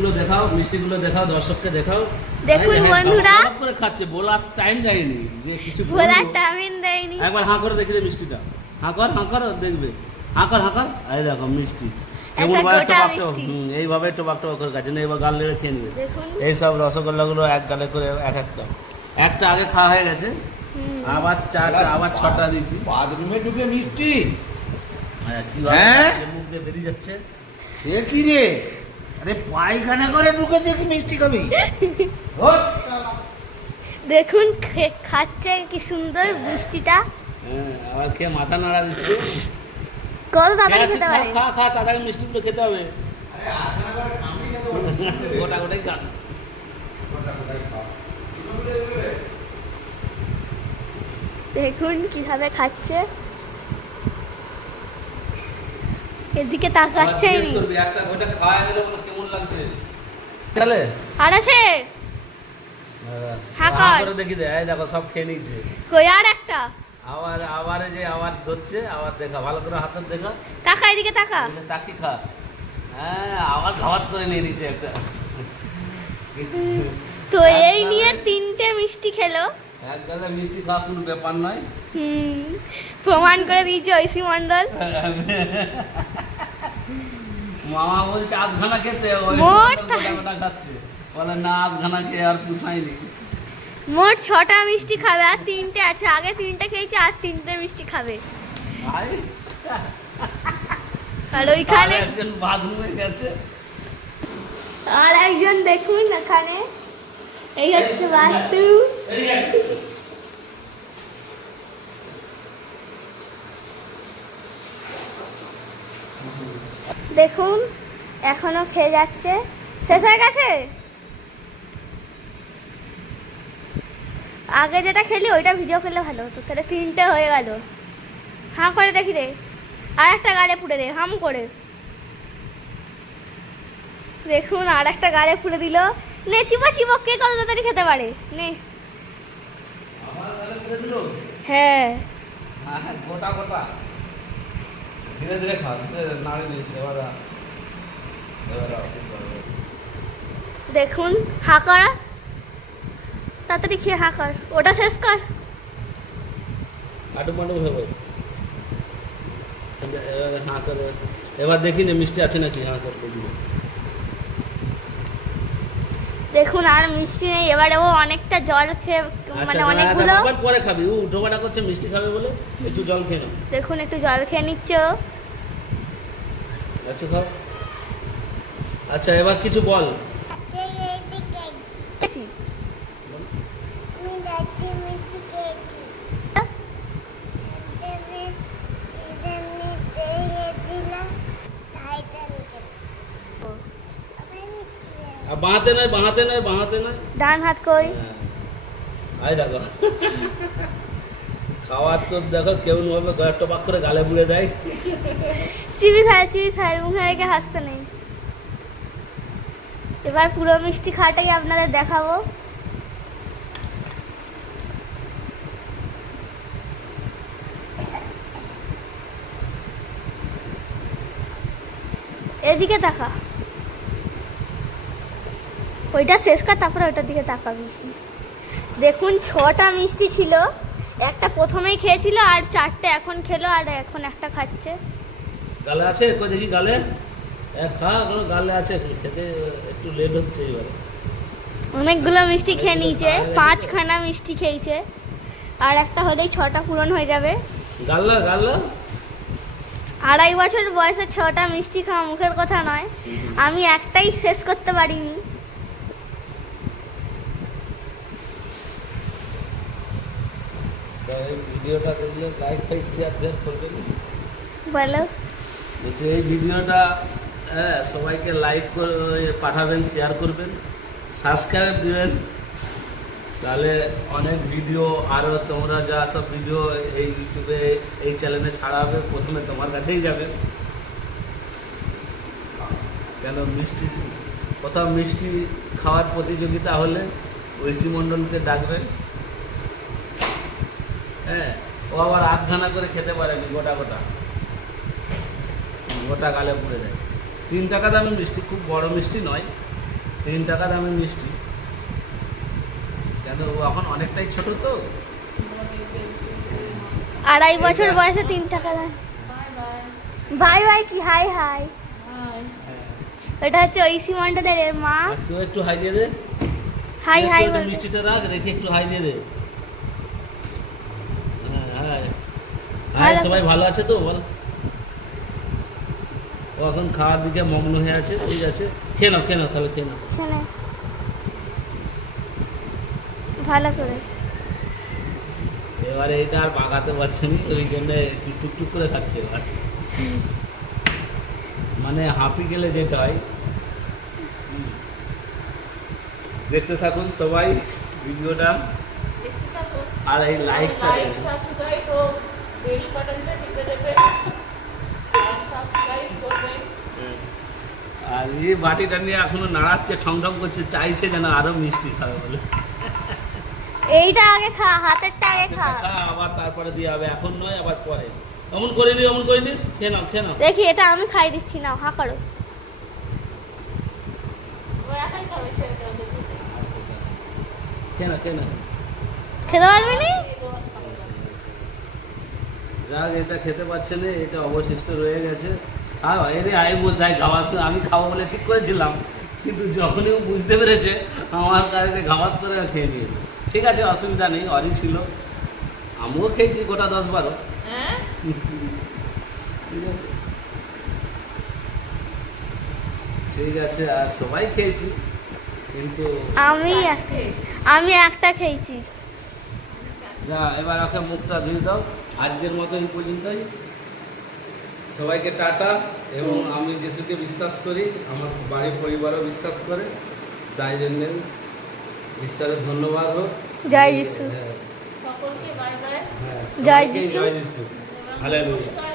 গুলো দেখাও মিষ্টিগুলো দেখাও দর্শককে দেখাও। দেখুন বন্ধুরা। টক টক করে খাচ্ছে বলার টাইম দেয়নি যে কিছু। ভোলার টামিন দেয়নি। একবার হাঁ করে দেখি মিষ্টিটা। হাঁ কর হাঁ কর দেখবে। হাঁ কর হাঁ কর। এই দেখো মিষ্টি। কেমন একটা ভাবে টোবাক এইভাবে টোবাক টোবাক করে খাচ্ছে না এবার গাল লেগে খেয়ে নেবে। এইসব রসগোল্লাগুলো এক গালে করে এক একটা। একটা আগে খাওয়া হয়ে গেছে আবার চারটা আবার ছটা দিয়েছি বাথরুমে ঢুকে মিষ্টি। হ্যাঁ, কীভাবে হ্যাঁ? মুখ দিয়ে বেরিয়ে যাচ্ছে? সে কি রে? আরে পায়খানা করে ঢুকেছে কি মিষ্টি খাবি দেখুন খাচ্ছে কি সুন্দর মিষ্টিটা। হ্যাঁ, আবার খেয়ে মাথা নাড়া দিচ্ছে। কত তাড়াতাড়ি খেতে খা, পারে? খা খা তাড়াতাড়ি মিষ্টিগুলো খেতে হবে। গোটা গোটাই দেখুন কীভাবে খাচ্ছে। এদিকে তাকাচ্ছে আবার জিজ্ঞেস একটা গোটা খাওয়া গেলে বলো কেমন লাগছে? তাহলে? আর আছে? হ্যাঁ, হাঁ কর। দেখি দে এই দেখো সব খেয়ে নিচ্ছে কই আর একটা? আবার আবার যে আবার ধরছে আবার দেখা ভালো করে হাতের দেখা। তাকা এদিকে তাকা। তাকি খা? হ্যাঁ আবার খাওয়াত করে নিয়ে নিচ্ছে একটা। তো এই নিয়ে তিনটে মিষ্টি খেলো। এক গালে মিষ্টি খাওয়া কোনো ব্যাপার নয়। হুম প্রমাণ করে দিয়েছে ঐশী মন্ডল মামা বলছে আধখানা খেতে খাচ্ছে বলে না আধখানা খেয়ে আর পুষায়নি মোট ছটা মিষ্টি খাবে আর তিনটে আছে আগে তিনটে খেয়েছে আর তিনটে মিষ্টি খাবে আর ওইখানে একজন বাথরুমে গেছে আর একজন দেখুন এখানে এই হচ্ছে বাথরুম দেখুন এখনও খেয়ে যাচ্ছে। শেষ হয়ে গেছে? আগে যেটা খেলি ওইটা ভিডিও করলে ভালো হতো। তাহলে তিনটে হয়ে গেল। হাঁ করে দেখি রে আর একটা গালে পুড়ে দে হাম করে। দেখুন আর একটা গালে পুড়ে দিল। নে চিপা চিপা কে কত তাড়াতাড়ি খেতে পারে? নে। দিল? হ্যাঁ হ্যাঁ, গোটা গোটা। ধীরে ধীরে খা নাড়ি দিয়েছি এবার এবার দেখুন হাঁ করা। তাড়াতাড়ি খেয়ে হাঁ কর। ওটা শেষ কর। কাটু মাটু হয়ে গেছে। এবার হাঁ করে এবার দেখি না মিষ্টি আছে নাকি হাঁ করতে দেখুন আর মিষ্টি নেই। এবারে ও অনেকটা জল খেয়ে মানে আচ্ছা অনেকগুলো আবার পরে খাবি। ও উঠোবাটা করছে মিষ্টি খাবে বলে একটু জল খেয়ে নাও। দেখুন একটু জল খেয়ে নিচ্ছে ও। একটু খাও। আচ্ছা এবার কিছু বল। আমি দেখছি। আর বাঁহাতে নয় বাঁহাতে নয় বাঁহাতে নয়। ডান হাত কই? হ্যাঁ। আই দেখো। খাওয়ার তো দেখো কেমন ভাবে কয়েকটা পাক করে গালে মুড়ে দেয়। চিবি ফেল চিবি ফেল মুখে রেখে হাসতে নেই। এবার পুরো মিষ্টি খাটাই আপনাদের দেখাবো। এদিকে তাকা ওইটা শেষ কর তারপরে ওইটার দিকে তাকাবি। দেখুন ছটা মিষ্টি ছিল। একটা প্রথমেই খেয়েছিল আর চারটে এখন খেলো আর এখন একটা খাচ্ছে। গালে আছে? কই দেখি গালে? খা গালে আছে। খেতে একটু লেট হচ্ছে এবারে। অনেকগুলো মিষ্টি খেয়ে নিয়েছে পাঁচখানা মিষ্টি খেয়েছে। আর একটা হলেই ছটা পূরণ হয়ে যাবে। গাল্লা গাল্লা? আড়াই বছর বয়সে ছটা মিষ্টি খাওয়া মুখের কথা নয়। আমি একটাই শেষ করতে পারিনি তা এই ভিডিওটা দেখলে লাইক ফাইক শেয়ার টেয়ার করবেন। বলো। বলছি এই ভিডিওটা হ্যাঁ সবাইকে লাইক পাঠাবেন শেয়ার করবেন সাবস্ক্রাইব দিবেন। তাহলে অনেক ভিডিও আরও তোমরা যা সব ভিডিও এই ইউটিউবে এই চ্যানেলে ছাড়া হবে প্রথমে তোমার কাছেই যাবে। কেন মিষ্টি কোথাও মিষ্টি খাওয়ার প্রতিযোগিতা হলে ঐশী মণ্ডলকে ডাকবেন। হ্যাঁ ও আবার আধখানা করে খেতে পারেনি গোটা গোটা। গোটা গালে পুড়ে দেয় তিন টাকা দামের মিষ্টি খুব বড় মিষ্টি নয় তিন টাকা দামের মিষ্টি। কেন ও এখন অনেকটাই ছোট তো? আড়াই বছর বয়সে তিন টাকা দেন ভাই ভাই কি হাই হাই। এটা হচ্ছে ঐশী মন্ডলের মা। তুই একটু হাই দিয়ে দে। হাই হাই মিষ্টিটা রাখ রেখে একটু হাই দিয়ে দে হ্যাঁ হাই হাই সবাই ভালো আছে তো? বল। ও এখন খাওয়ার দিকে মগ্ন হয়ে আছে ঠিক আছে। খেয়ে নাও খেয়ে নাও তাহলে খেয়ে নাও। ভালো করে। এবারে এটা আর বাগাতে পারছে না ওই জন্য টুকটুক করে খাচ্ছে এবার। মানে হাঁপি গেলে যেটা হয়। হুম। দেখতে থাকুন সবাই ভিডিওটা। আর এই লাইকটা সাবস্ক্রাইব বেল বাটনটা টিপে দেবেন আর সাবস্ক্রাইব করবেন আর এই বাটিটা নিয়ে এখনও নাড়াচ্ছে ঠং ঠং করছে চাইছে যেন আরও মিষ্টি খাবে বলে। এইটা আগে খা হাতেরটা আগে খা। খা, আবার তারপরে দিয়ে হবে এখন নয় আবার পরে। অমন করে নি অমন করে নিস খেয়ে নাও খেয়ে নাও। দেখি এটা আমি খাই দিচ্ছি না হা করো। খেয়ে নাও খেয়ে নাও। খেতে পারবি নি? না। যাক এটা খেতে পাচ্ছে না এটা অবশিষ্ট রয়ে গেছে। আর এরে আই বোধহয় গাওয়াত আমি খাব বলে ঠিক করেছিলাম কিন্তু যখনই ও বুঝতে পেরেছে আমার কাছে গাওয়াত করে খেয়ে নিয়েছে। ঠিক আছে অসুবিধা নেই অরি ছিল। আমিও খেয়েছি গোটা দশ বারো। হ্যাঁ? ঠিক আছে। ঠিক আছে আর সবাই খেয়েছি কিন্তু আমি। আমি একটা খেয়েছি। যা এবার ওকে মুখটা ধুয়ে দাও। আজকের মতো এই পর্যন্তই। সবাইকে টাটা এবং আমি যিশুকে বিশ্বাস করি আমার বাড়ির পরিবারও বিশ্বাস করে। তাই জন্য ঈশ্বরের ধন্যবাদ হোক। জয় যিশু। হ্যাঁ, সকলকে বাই বাই। হ্যাঁ, জয় যিশু। জয় যিশু। এবং হালেলুয়া।